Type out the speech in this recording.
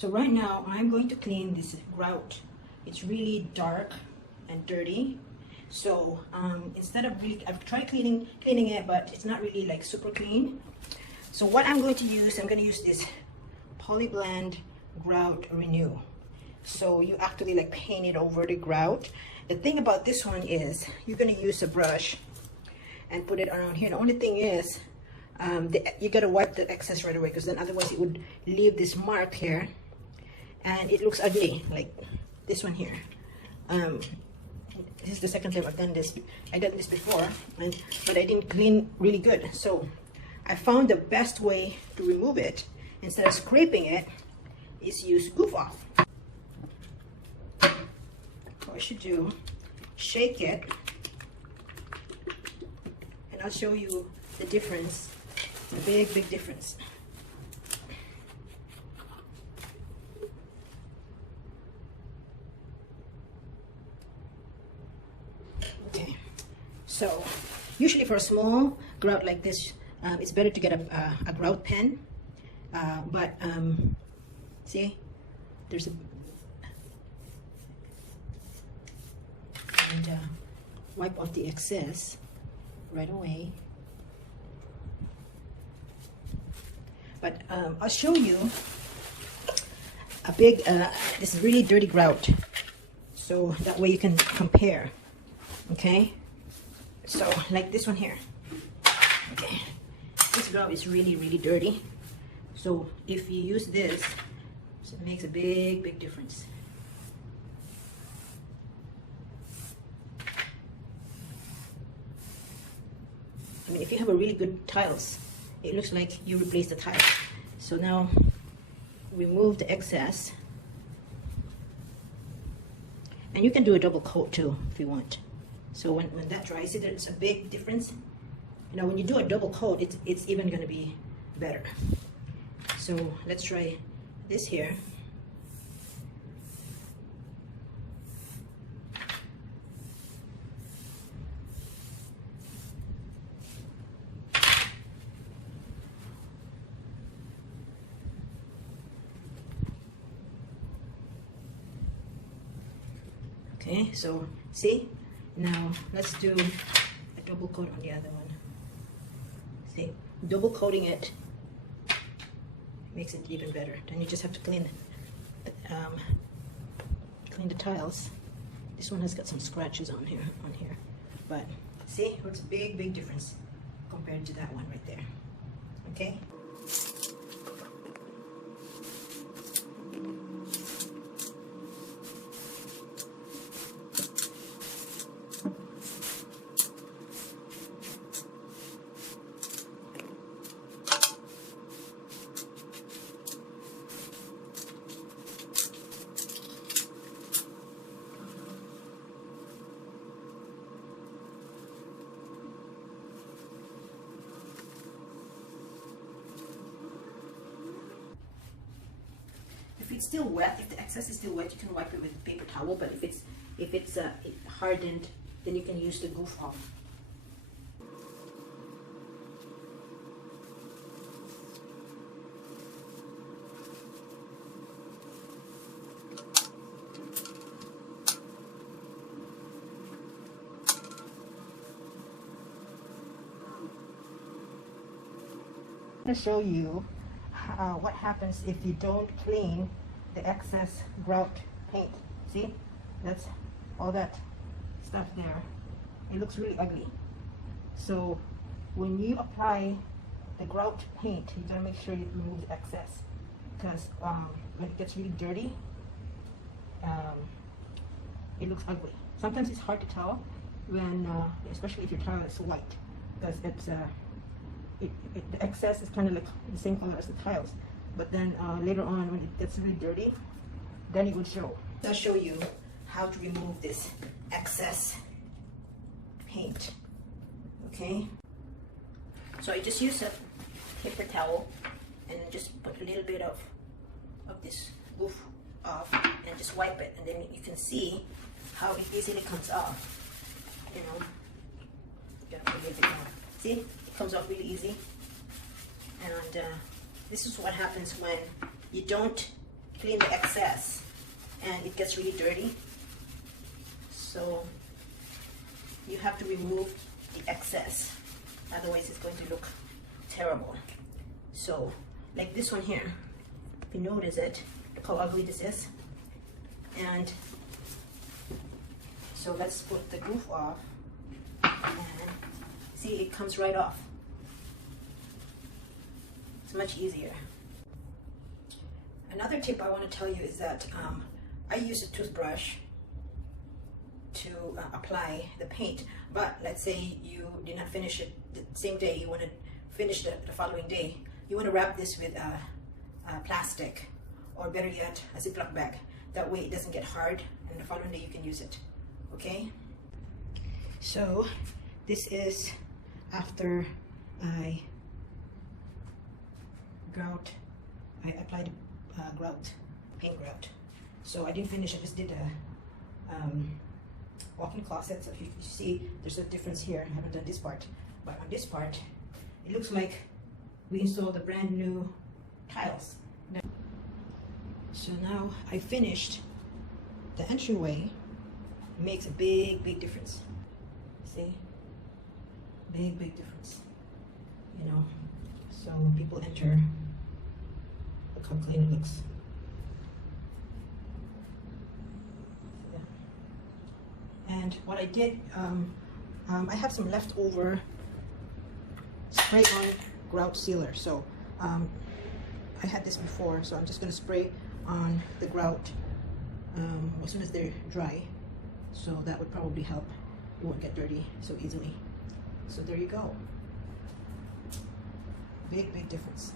So right now I'm going to clean this grout. It's really dark and dirty. So instead of really, I've tried cleaning it, but it's not really like super clean. So what I'm going to use this Polyblend GroutRenew. So you actually like paint it over the grout. The thing about this one is you're going to use a brush and put it around here. The only thing is you got to wipe the excess right away, because then otherwise it would leave this mark here and it looks ugly, like this one here. This is the second time I've done this. I did this before, but I didn't clean really good. So I found the best way to remove it, instead of scraping it, is use Goof Off. What I should do, shake it, and I'll show you the difference, the big difference. Okay, so usually for a small grout like this, it's better to get a grout pen, but see, there's a, and wipe off the excess right away. But I'll show you a big, this is really dirty grout, so that way you can compare. Okay, so like this one here. Okay, this grout is really dirty, so if you use this, it makes a big difference. I mean, if you have a really good tiles, it looks like you replaced the tile. So now remove the excess, and you can do a double coat too if you want. So when that dries, see, there's a big difference. You know, when you do a double coat, it's even going to be better. So let's try this here. Okay, so see, now let's do a double coat on the other one. See, double coating it makes it even better. Then you just have to clean the tiles. This one has got some scratches on here, but see, it's a big difference compared to that one right there. Okay. If it's still wet, if the excess is still wet, you can wipe it with a paper towel. But if it's hardened, then you can use the Goof Off. I'm going to show you what happens if you don't clean the excess grout paint. See, that's all that stuff there. It looks really ugly. So when you apply the grout paint, you gotta make sure you remove the excess, because when it gets really dirty, it looks ugly. Sometimes it's hard to tell when, especially if your tile is white, because it's the excess is kind of like the same color as the tiles. But then later on, when it gets really dirty, then it would show. I'll show you how to remove this excess paint. Okay, so I just use a paper towel and just put a little bit of this Goof Off and just wipe it, and then you can see how it easily comes off. You know, see, it comes off really easy. And this is what happens when you don't clean the excess, and it gets really dirty. So you have to remove the excess, otherwise it's going to look terrible. So like this one here, if you notice it, look how ugly this is. And so let's put the Goof Off, and see, it comes right off. It's much easier. Another tip I want to tell you is that I use a toothbrush to apply the paint, but let's say you did not finish it the same day, you want to finish the following day. You want to wrap this with plastic, or better yet, a Ziploc bag. That way it doesn't get hard, and the following day you can use it. Okay? So this is after I applied grout, paint grout. So I didn't finish, I just did a walk-in closet. So if you see, there's a difference here. I haven't done this part, but on this part, it looks like we installed a brand new tiles. So now I finished the entryway. It makes a big difference. See? Big difference. You know, so when people enter, look how clean it looks. Yeah. And what I did, I have some leftover spray on grout sealer. So I had this before, so I'm just going to spray on the grout as soon as they're dry. So that would probably help. It won't get dirty so easily. So there you go. Big difference.